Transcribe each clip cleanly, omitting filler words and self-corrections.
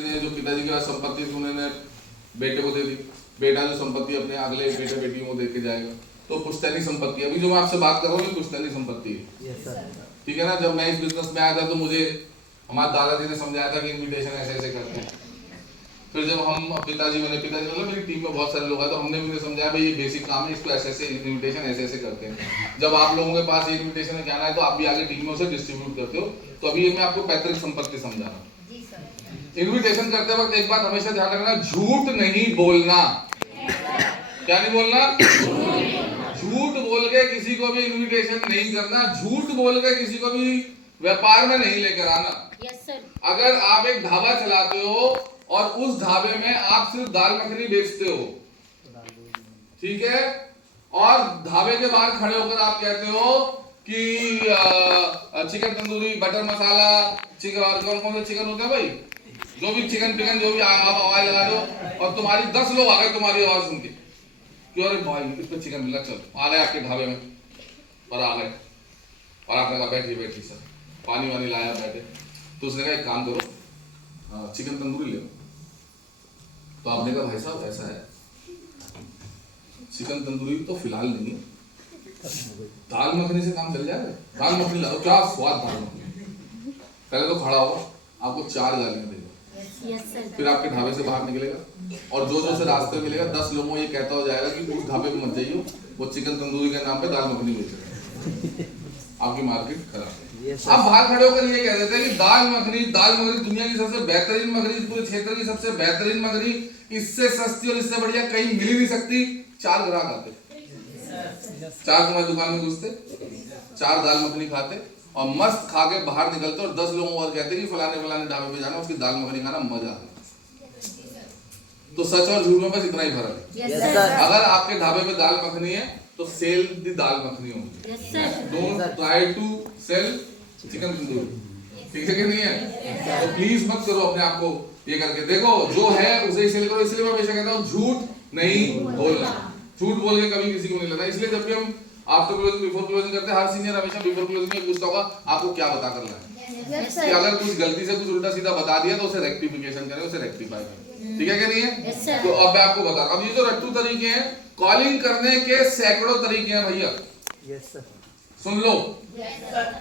ने जो पिताजी की संपत्ति थी उन्होंने बेटे को दे दी, बेटा जो संपत्ति अपने अगले बेटे बेटियों को दे के जाएगा, तो पुश्तैनी संपत्ति। अभी जो मैं आपसे बात कर रहा हूँ ये पुश्तैनी संपत्ति है, ठीक है ना। जब मैं इस बिजनेस में आया था तो मुझे हमारे दादाजी ने समझाया था कि इन्विटेशन ऐसे ऐसे करते हैं। फिर जब हम पिताजी मतलब मेरी टीम में बहुत सारे लोग आए तो हमने मुझे समझाया भाई ये बेसिक काम है, इसको ऐसे ऐसे इन्विटेशन ऐसे ऐसे करते हैं। जब आप लोगों के पास ये इन्विटेशन क्या आना है तो आप भी आगे टीम में उसे डिस्ट्रीब्यूट करते हो। तो अभी मैं आपको पैतृक संपत्ति समझा रहा हूँ। इन्विटेशन करते वक्त एक बात हमेशा ध्यान रखना, झूठ नहीं बोलना। क्या नहीं बोलना? झूठ बोल के किसी को भी इन्विटेशन नहीं करना, झूठ बोल के किसी को भी व्यापार में नहीं लेकर आना। अगर आप एक ढाबा चलाते हो और उस ढाबे में आप सिर्फ दाल मखनी बेचते हो, ठीक है, और ढाबे के बाहर खड़े होकर आप कहते हो कि चिकन तंदूरी, बटर मसाला, चिकन, और कौन कौन से चिकन होते हैं भाई, जो भी चिकन पिकन जो भी आप आवाज लगा रहे हो, और तुम्हारी 10 लोग आ गए तुम्हारी आवाज सुन के कि अरे भाई इस पे चिकन मिला, चलो आ गए आपके ढाबे में, और आ गए और आपने कहा बैठिए सर, पानी वानी लाया, बैठे। तो उसने कहा एक काम करो, चिकन तंदूरी ले लो। तो आपने कहा भाई साहब ऐसा है, चिकन तंदूरी तो फिलहाल नहीं है, दाल मखनी से काम चल जाएगा, दाल मखनी लाओ, क्या स्वाद दाल मखनी। पहले तो खड़ा होगा, आपको 4 गालियां देगा, फिर आपके ढाबे से बाहर निकलेगा और जो से रास्ते में मिलेगा 10 लोगों को ये कहता हो जाएगा कि उस ढाबे पे मत जाइए, वो चिकन तंदूरी के नाम पे दाल मखनी बेच रहे हैं, आपकी मार्केट खराब है। आप बाहर खड़े होकर ये कह देते हैं कि दाल मखनी दुनिया की सबसे बेहतरीन मखनी, पूरे क्षेत्र की सबसे बेहतरीन मखनी, इससे सस्ती और इससे बढ़िया कहीं मिल ही नहीं सकती। 4 ग्राहक आते, 4 तुम्हारी दुकान में घुसते, 4 दाल मखनी खाते और मस्त खा के बाहर निकलते और 10 लोगों और कहते कि फलाने ढाबे पे जाना, उसकी दाल मखनी खाना मजा आता। तो सच और झूठ में बस इतना ही फर्क है। अगर आपके ढाबे पे दाल मखनी है तो सेल दी दाल मखनी होगी, don't try to sell chicken tandoori, ठीक है कि नहीं है? तो प्लीज मत करो अपने आप को ये करके, देखो जो है उसे ही सेल करो। इसलिए मैं हमेशा कहता हूँ झूठ नहीं बोलना, झूठ बोल के कभी किसी को नहीं लेना। इसलिए जब भी हम आफ्टर क्लोजिंग बिफोर क्लोजिंग करते हैं, हर सीनियर हमेशा बिफोर क्लोजिंग में पूछता होगा आपको क्या बता कर लाना है, कि अगर कुछ गलती से कुछ उल्टा सीधा बता दिया तो उसे रेक्टिफिकेशन करें, उसे रेक्टिफाई करें, ठीक है कि नहीं है? तो अब मैं आपको बता रहा हूं, अब ये जो रट्टू तरीके हैं, कॉलिंग करने के सैकड़ों तरीके हैं भैया, सुन लो।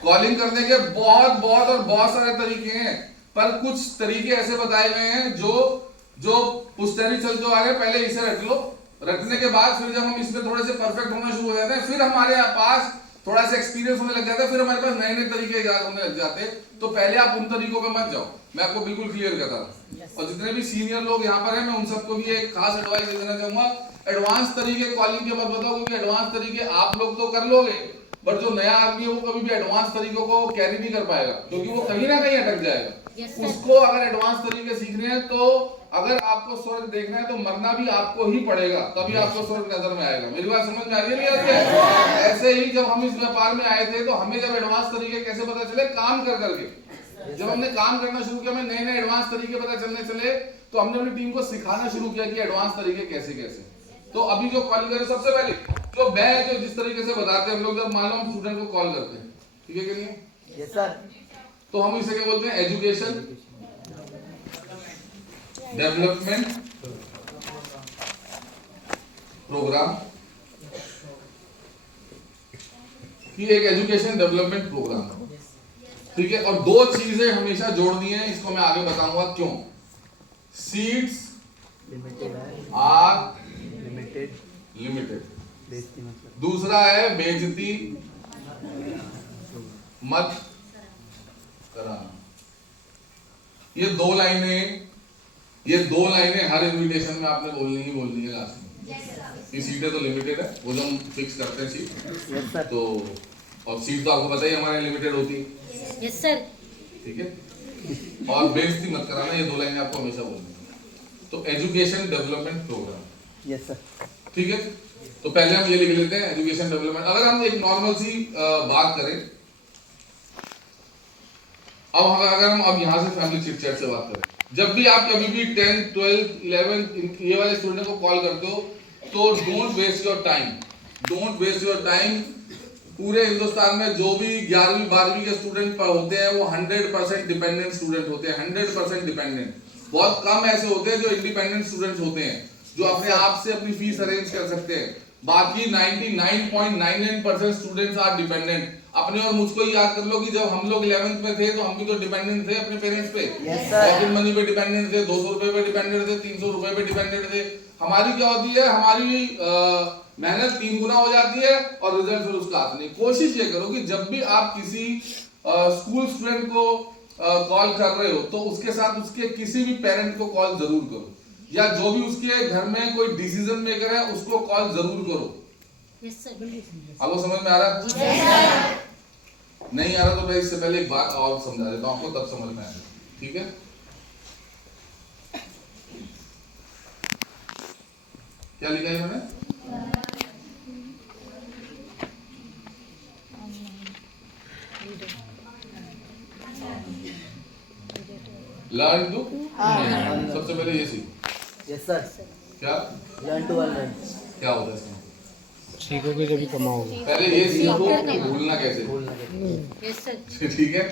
कॉलिंग करने के बहुत सारे तरीके हैं, पर कुछ तरीके ऐसे बताए गए हैं जो पुश्तैनी चल जो आ रहे, पहले इसे रट लो, रटने के बाद फिर जब हम इसमें थोड़े से परफेक्ट होना शुरू हो जाते हैं, फिर हमारे पास थोड़ा सा एक्सपीरियंस होने लग जाता है, फिर हमारे पास नए नए तरीके याद होने लग जाते हैं। तो पहले आप उन तरीकों पे मत जाओ, मैं आपको बिल्कुल क्लियर करता हूं। और जितने भी सीनियर लोग यहाँ पर हैं, मैं उन सबको भी एक खास एडवाइस देना चाहूंगा, एडवांस तरीके कॉलिंग के मत बताओ, क्योंकि एडवांस तरीके आप लोग तो कर लोगे, बट जो नया आदमी है वो कभी भी एडवांस तरीकों को कैरी नहीं कर पाएगा, क्योंकि वो कहीं ना कहीं अटक जाएगा। उसको अगर एडवांस तरीके सीखने हैं, तो अगर आपको स्वर्ग देखना है तो मरना भी आपको ही पड़ेगा, तभी आपको स्वर्ग नजर में आएगा। मेरी बात समझ में आ रही है नहीं आती है? ऐसे ही जब हम इस व्यापार में आए थे तो हमें जब एडवांस तरीके कैसे पता चले, काम कर करके। जब हमने काम करना शुरू किया, हमें नए नए एडवांस तरीके पता चलने चले, तो हमने अपनी टीम को सिखाना शुरू किया कि एडवांस तरीके कैसे कैसे। तो अभी जो कॉल करें, सबसे पहले जो जिस तरीके से बताते हैं हम लोग, जब मान लो हम स्टूडेंट को कॉल करते हैं, ठीक है कि नहीं? Yes sir. तो हम इसे क्या बोलते हैं? एजुकेशन डेवलपमेंट प्रोग्राम, कि एक एजुकेशन डेवलपमेंट प्रोग्राम, ठीक है। और 2 चीजें हमेशा जोड़नी है, इसको मैं आगे बताऊंगा क्यों। सीट्स आर लिमिटेड, दूसरा है बेइज्जती मत कराना। ये 2 लाइनें हर इन्विटेशन में आपने बोलनी है लास्ट में। ये सीटें तो लिमिटेड है, वो जो हम फिक्स करते हैं सीट, तो और सीट तो आपको पता ही हमारे लिमिटेड होती है। यस सर, ठीक है। और बेइज्जती मत कराना, ये 2 लाइनें आपको हमेशा बोलनी है। तो education development programme, yes sir, ठीक है। तो पहले हम ये लिख लेते हैं एजुकेशन डेवलपमेंट। अगर हम एक नॉर्मल सी बात करें, अगर हम अब यहाँ से फैमिली चिट चैट से बात करें, जब भी आप कभी भी 10, 12, 11 ये वाले स्टूडेंट को कॉल करते हो, तो डोंट वेस्ट योर टाइम। पूरे हिंदुस्तान में जो भी 11वीं 12वीं के स्टूडेंट होते हैं वो 100% डिपेंडेंट स्टूडेंट होते हैं, 100% डिपेंडेंट। बहुत कम ऐसे होते हैं जो इंडिपेंडेंट स्टूडेंट्स होते हैं, जो अपने आप से अपनी फीस अरेंज कर सकते हैं। बाकी 99.99% स्टूडेंट्स आर डिपेंडेंट। अपने और मुझको ही याद कर लो कि जब हम लोग 11th में थे तो हम भी तो डिपेंडेंट थे अपने पेरेंट्स पे। पॉकेट मनी पे डिपेंडेंट थे, 200 रुपए पे डिपेंडेंट थे, 300 रुपए पे डिपेंडेंट थे। हमारी क्या होती है, हमारी मेहनत 3 गुना हो जाती है और रिजल्ट फिर उसका आता नहीं। कोशिश ये करो कि जब भी आप किसी स्कूल स्टूडेंट को कॉल कर रहे हो तो उसके साथ उसके किसी भी पेरेंट को कॉल जरूर करो, या जो भी उसके घर में कोई डिसीजन मेकर है उसको कॉल जरूर करो। आपको समझ में आ रहा है? नहीं आ रहा तो मैं इससे पहले एक बात और समझा देता हूं आपको, तब समझ में आएगा। ठीक है, क्या लिखा है इन्होंने? लर्न टू, सबसे पहले ये सीखो। Yes sir. क्या लर्न टू अर्न। क्या होता है इसमें? सीखोगे जब कमाओगे। पहले ये सीखो कि भूलना कैसे। ठीक है,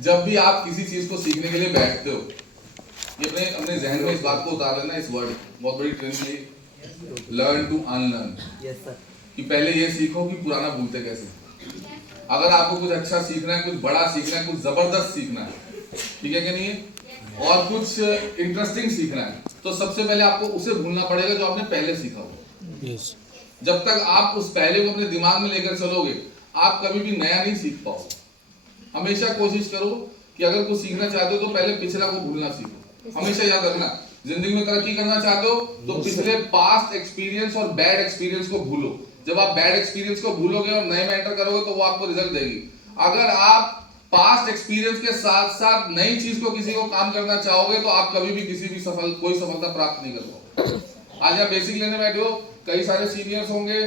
जब भी आप किसी चीज को सीखने के लिए बैठते हो, ये अपने जहन में इस बात को उतार लेना। इस वर्ड बहुत बड़ी ट्रेंड है, learn to unlearn. Yes sir. कि पहले ये सीखो कि पुराना भूलते कैसे। अगर आपको कुछ अच्छा सीखना है, कुछ बड़ा सीखना है, कुछ जबरदस्त सीखना है, ठीक है कि नहीं है, और कुछ इंटरेस्टिंग सीखना है, तो सबसे पहले आपको उसे भूलना पड़ेगा जो आपने पहले सीखा हो। यस। जब तक आप उस पहले को अपने दिमाग में लेकर चलोगे, आप कभी भी नया नहीं सीख पाओगे। हमेशा कोशिश करो कि अगर कुछ सीखना चाहते हो तो पहले पिछला को भूलना सीखो। हमेशा याद रखना, जिंदगी में तरक्की करना चाहते हो तो पिछले पास्ट एक्सपीरियंस और बैड एक्सपीरियंस को भूलो। जब आप बैड एक्सपीरियंस को भूलोगे और नए में एंटर करोगे तो वो आपको रिजल्ट देगी। अगर आप पास्ट एक्सपीरियंस के साथ साथ नई चीज को किसी को काम करना चाहोगे तो आप कभी भी किसी भी कोई सफलता प्राप्त नहीं कर पाओगे। आज आप बेसिक लेने बैठे हो, कई सारे सीनियर्स होंगे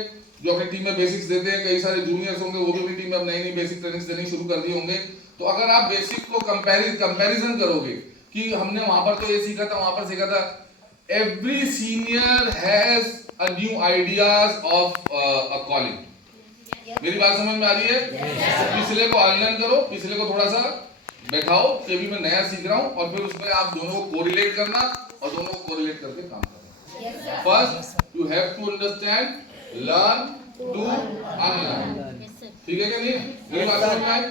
जो अपनी टीम में बेसिक्स देते हैं, कई सारे जूनियर्स होंगे वो भी अपनी टीम में अब नई नई बेसिक ट्रेनिंग्स देनी शुरू कर दी होंगे। तो अगर आप बेसिक को कंपैरिजन करोगे कि हमने वहां पर तो ये सीखा था, वहां पर सीखा था, every senior has a new ideas of a calling. मेरी बात समझ में आ रही है? पिछले को अनलर्न करो, पिछले को थोड़ा सा बैठाओ कि अभी मैं नया सीख रहा हूं, और फिर उसमें आप दोनों को कोरिलेट करना और दोनों को कोरिलेट करके काम करना। First you have to understand, learn to unlearn. ठीक है क्या नहीं? मेरी बात समझ में आई?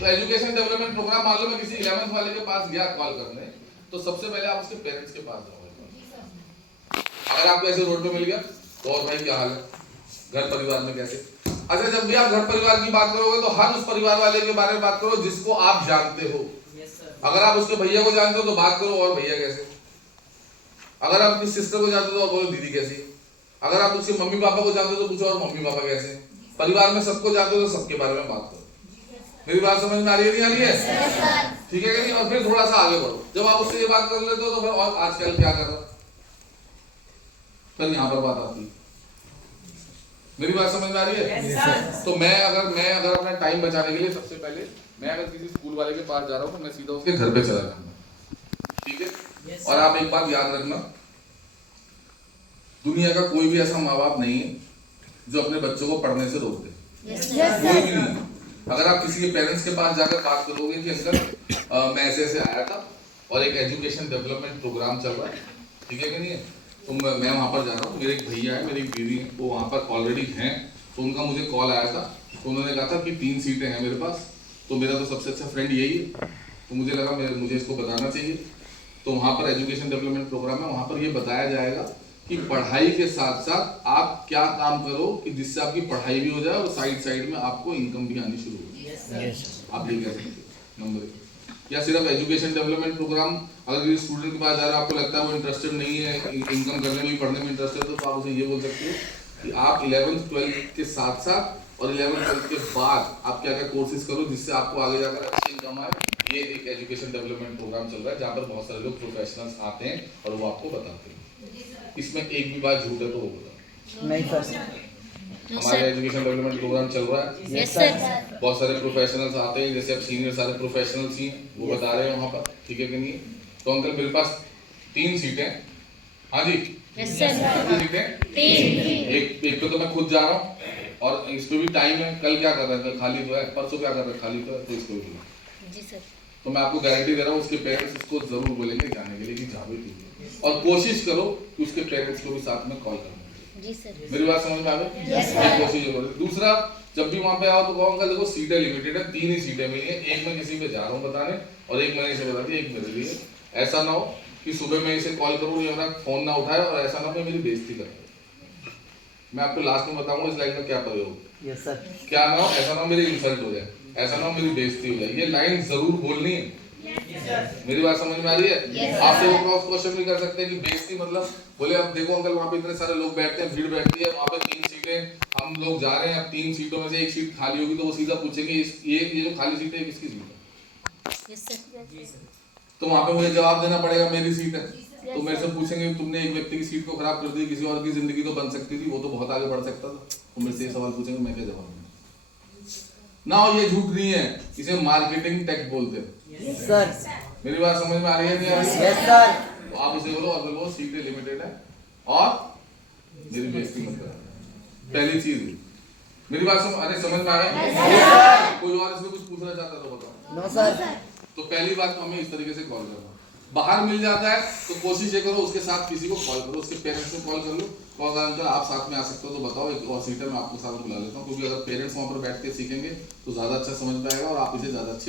तो एजुकेशन डेवलपमेंट प्रोग्राम, मान लो मैं किसी 11th वाले के पास गया कॉल करने, तो सबसे पहले आप उसके पेरेंट्स के पास जाओगे। अगर आपको ऐसे रोड पे मिल गया तो और भाई क्या हाल है, घर परिवार में कैसे? अच्छा, जब भी आप घर परिवार की बात करोगे तो हर उस परिवार वाले के बारे में बात करो जिसको आप जानते हो। अगर आप उसके भैया को जानते हो तो बात करो और भैया कैसे। अगर आप अपनी सिस्टर को जानते हो तो बोलो दीदी कैसी। अगर आप उसके मम्मी पापा को जानते हो तो पूछो और मम्मी पापा कैसे। परिवार में सबको जानते हो तो सबके बारे में बात करो। मेरी बात समझ में आ रही है, नहीं आ रही है? ठीक है कि नहीं? और फिर थोड़ा सा आगे बढ़ो। जब आप उससे ये बात कर लेते हो तो फिर और आजकल क्या कर रहा, फिर यहाँ पर बात आती है। मेरी बात समझ में आ रही है? तो मैं अगर अपना टाइम बचाने के लिए, सबसे पहले मैं अगर किसी स्कूल वाले के पास जा रहा हूँ तो मैं सीधा उसके घर पे चला जाऊंगा। ठीक है? और आप एक बात याद रखना, दुनिया का कोई भी ऐसा माँ बाप नहीं है जो अपने बच्चों को पढ़ने से रोक दे। कोई भी नहीं। अगर आप किसी के पेरेंट्स के पास जाकर बात करोगे कि अंकल मैं ऐसे आया था और एक एजुकेशन डेवलपमेंट प्रोग्राम चल रहा है, ठीक है कि नहीं है, तो मैं वहाँ पर जा रहा हूँ, मेरे एक भैया है, मेरी दीदी है, वो वहाँ पर ऑलरेडी हैं, तो उनका मुझे कॉल आया था, तो उन्होंने कहा था कि 3 सीटें हैं मेरे पास, तो मेरा तो सबसे अच्छा फ्रेंड यही है, तो मुझे लगा मुझे इसको बताना चाहिए। तो वहाँ पर एजुकेशन डेवलपमेंट प्रोग्राम है, वहाँ पर ये बताया जाएगा कि पढ़ाई के साथ साथ आप क्या काम करो कि जिससे आपकी पढ़ाई भी हो जाए और साइड में आपको इनकम भी आनी शुरू हो जाए। आप ये कह सकते हो नंबर 1। या सिर्फ एजुकेशन डेवलपमेंट प्रोग्राम, अगर किसी स्टूडेंट के पास जा रहा है, आपको लगता है वो इंटरेस्टेड नहीं है इनकम करने में, पढ़ने में इंटरेस्टेड है, तो आप उसे ये बोल सकते हो कि आप 11th 12th के साथ साथ और 11th 12th के बाद आप क्या क्या कोर्सेज करो जिससे आपको आगे जाकर अच्छी इनकम आए। ये एक एजुकेशन डेवलपमेंट प्रोग्राम चल रहा है जहाँ पर बहुत सारे लोग प्रोफेशनल्स आते हैं और वो आपको बताते हैं। इसमें एक भी बात झूठ है तो वो बताओ। नहीं सर, हमारे एजुकेशन डेवलपमेंट प्रोग्राम चल रहा है। Yes sir. बहुत सारे प्रोफेशनल्स आते हैं, जैसे अब सीनियर सारे प्रोफेशनल्स ही वो बता रहे हैं वहाँ पर, ठीक है कि नहीं? तो अंकल मेरे पास 3 सीटें। हाँ जी, यस सर। कितनी सीटें? 3। एक पे तो मैं खुद जा रहा हूँ और इस पे भी टाइम है। कल क्या कर रहा है? कल खाली तो है। परसों क्या कर रहा है? खाली तो है। तो इसको भी जी सर। तो मैं आपको गारंटी दे रहा हूँ उसके पेरेंट्स इसको जरूर बोलेंगे जाने के लिए कि जाओ ठीक है, और कोशिश करो कि उसके पेरेंट्स को भी साथ में कॉल करना। जी सर। मेरी बात समझ में आ गई? कोशिश करो। दूसरा, जब भी वहां पे आओ तो कहो अंकल देखो सीटें लिमिटेड है, 3 ही सीटें मिली है, एक मैं किसी पे जा रहा हूँ बताने और एक मैंने इसे बता दी, एक मेरे लिए। ऐसा ना हो कि सुबह मैं इसे कॉल करूँ या मेरा फोन ना उठाए और ऐसा ना हो मेरी बेइज्जती करे। मैं आपको लास्ट में बताऊंगा इस लाइन में क्या प्रयोग। Yes sir. क्या ना हो, ऐसा ना हो मेरी इंसल्ट हो जाए, ऐसा ना हो मेरी बेइज्जती हो जाए। ये लाइन जरूर बोलनी है। मेरी बात समझ में आ रही है? आपसे वो क्रॉस क्वेश्चन भी कर सकते हैं कि बेइज्जती मतलब बोले अब देखो अंकल वहाँ पे इतने सारे लोग बैठते हैं, भीड़ बैठती है, वहाँ पे 3 सीटें, हम लोग जा रहे हैं, अब 3 सीटों में से एक सीट खाली होगी तो वो सीधा पूछेंगे ये जो खाली सीट है किसकी सीट है? Yes sir. तो वहाँ पे मुझे जवाब देना पड़ेगा मेरी सीट है। तो मेरे से पूछेंगे तुमने एक व्यक्ति की सीट को खराब कर दी, किसी और की जिंदगी तो बन सकती थी, वो तो बहुत आगे बढ़ सकता था। तो मेरे से ये सवाल पूछेंगे, मैं क्या जवाब दूंगा? ना ये झूठ नहीं है, इसे मार्केटिंग टेक बोलते हैं। सर। मेरी बात समझ में आ रही है नहीं आ रही? Yes sir. तो आप उसे बोलो और बोलो सीटें लिमिटेड है और मेरी बेइज्जती मत करो। पहली चीज मेरी बात समझ में आ रहा है? कोई और इसमें कुछ पूछना चाहता है तो बताओ। No sir. तो पहली बात तो हमें इस तरीके से कॉल करना। बाहर मिल जाता है तो कोशिश ये करो उसके साथ किसी को कॉल करो, उसके पेरेंट्स को कॉल कर लो, तो अगर अंकल आप साथ में आ सकते हो तो बताओ, एक और सीट है मैं आपको साथ बुला लेता हूँ, क्योंकि अगर पेरेंट्स वहाँ पर बैठ के सीखेंगे तो ज़्यादा अच्छा समझ पाएगा और आप इसे ज़्यादा अच्छी